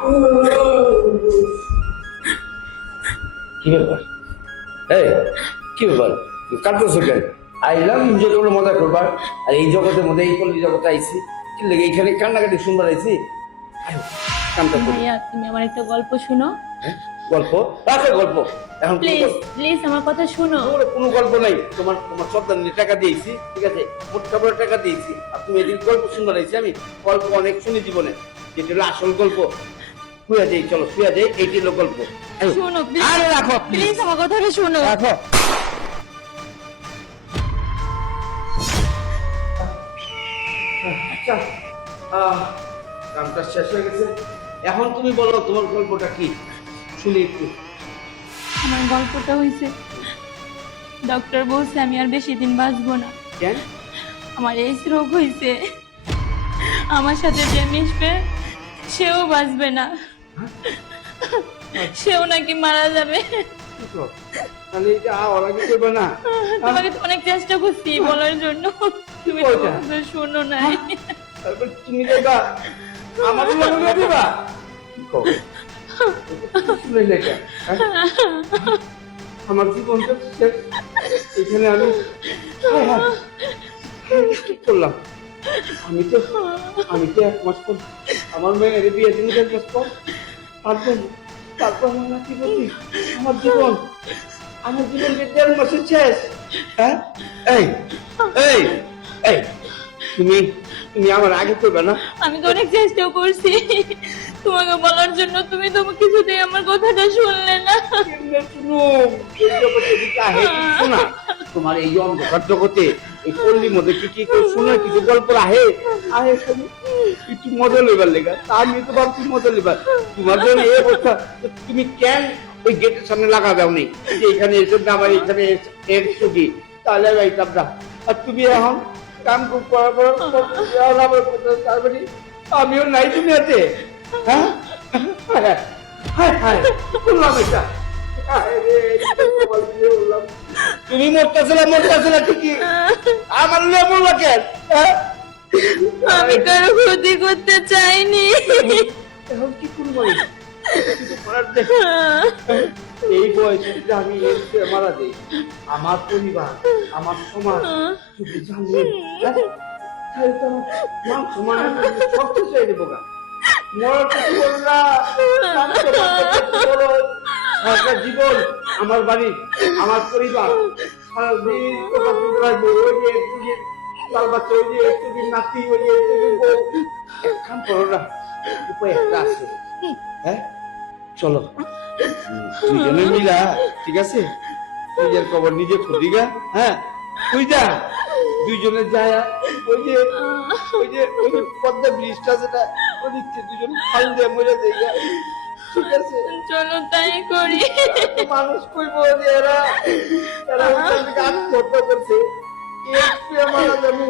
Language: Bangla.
কি ব্যাপার? এই কি ব্যাপার, কাঁদতেছো কেন? আইলাম নিজের উপরে মজা করবার, আর এই জগতের মধ্যে এই পল্লী জগতে আইছি, কি লেগে এইখানে কান্নাকাটি শুনবার আইছি? আয়ো, কান্না করি। ভাইয়া তুমি আমার একটা গল্প শোনো। হ্যাঁ? গল্প? রাখো গল্প। এখন কোনো প্লিজ গল্প- প্লিজ আমার কথা শোনো। কোনো গল্প নাই। তোমার তোমার সন্তান টাকা দিয়েছি, ঠিক আছে, মোটা বড় টাকা দিয়েছি, আর তুমি এদিন গল্প শুনবার আইছি। আমি গল্প অনেক শুনি জীবনে, যেটা হলো আসল গল্প। শুয়া যাই, চলো শুয়া যাই, এইটি হলো গল্প। আয়ো। শোনো আরে রাখো প্লিজ আমার কথাটা শোনো। রাখো। আচ্ছা, কামটা শেষ হয়ে গেছে। এখন তুমি বলো তোমার গল্পটা কি, শুনি একটু। আমার গল্পটা হয়েছে, ডক্টর বলছে আমি আর বেশি দিন বাঁচবো না। কেন? আমার এই রোগ হয়েছে, আমার সাথে যে মিশবে সেও বাঁচবে না, সেও নাকি মারা যাবে। কি কর? তাহলে এটা ওরা কি করবে না? তোমাকে তো অনেক চেষ্টা করছি বলার জন্য, তুমি তো কইটা? কথা শোনো না। তারপর তুমি দেখবা আমার লগে দিবা। কি কর? শুনে লেখা আমার জীবনটা শেষ। এখানে আমি হায় হায়, কি করলাম? আমি তো 1 মাস পর আমার মেয়ের বিয়ে দিন 1 মাস পর, তারপর আমার নাতি বলছি আমার জীবন 1.5 মাসের শেষ। হ্যাঁ, এই এই এই তুমি তুমি আমার আগে করবে না? আমি তো অনেক চেষ্টা করছি তোমাকে বলার জন্য, তুমি তো কিছুতেই আমার কথাটা শুনলে না। কেমনে শুনো? এই জগতে দিকে আহে কিছু না। তোমার এই অন্ধকার জগতে এই পল্লীর মধ্যে কি কি কেউ শুনে কিছু গল্প আহে আহে শুনি কিছু মজা লইবার লেগা। তা আমি তো ভাবছি মজা লইবার, তোমার জন্য এই অবস্থা। তো তুমি কেন ওই গেটের সামনে লাগা দাও নি যে এখানে এসে না, আমার এখানে এর ছুটি, তাহলে যাইতাম না। আর তুমি এখন কাম খুব করার পর তারপরে আমিও নাই দুনিয়াতে। হ্যাঁ হ্যাঁ হ্যাঁ হ্যাঁ, বললাম এটা। তুমি মরতেছিল ঠিকই, আমার লেমন কেন? আমি কারো ক্ষতি করতে চাইনি। এখন কি করবো? কিছু করার নেই। এই বয়সে যদি আমি মারা যাই, আমার পরিবার, আমার সমাজ যদি জানবে, তাহলে তো আমার মান সম্মান সব কিছু হয়ে দেবো। মরার কিছু বল না, সারাটা জীবন আমার বাড়ি, আমার পরিবার, সারাদিন কথা শুনতে লাগবে। ওই যে একটু লাল বাচ্চা, ওই যে একটু নাতি, ওই যে একটু বউ। এক কাম করো না, উপায় একটা আছে। হ্যাঁ, চলো দুইজনে মিলা, ঠিক আছে, নিজের খবর নিজে খুঁজিগা। হ্যাঁ, তুই যা, দুইজনে যায় ওই যে পদ্মা ব্রিজটা, যেটা ওই দিচ্ছে, দুজন ফাল দিয়ে মরে যাই। ঠিক আছে, চলো তাই করি। মানুষ কইব যে এরা এরা আত্মহত্যা করছে, একটু মারা যাবো।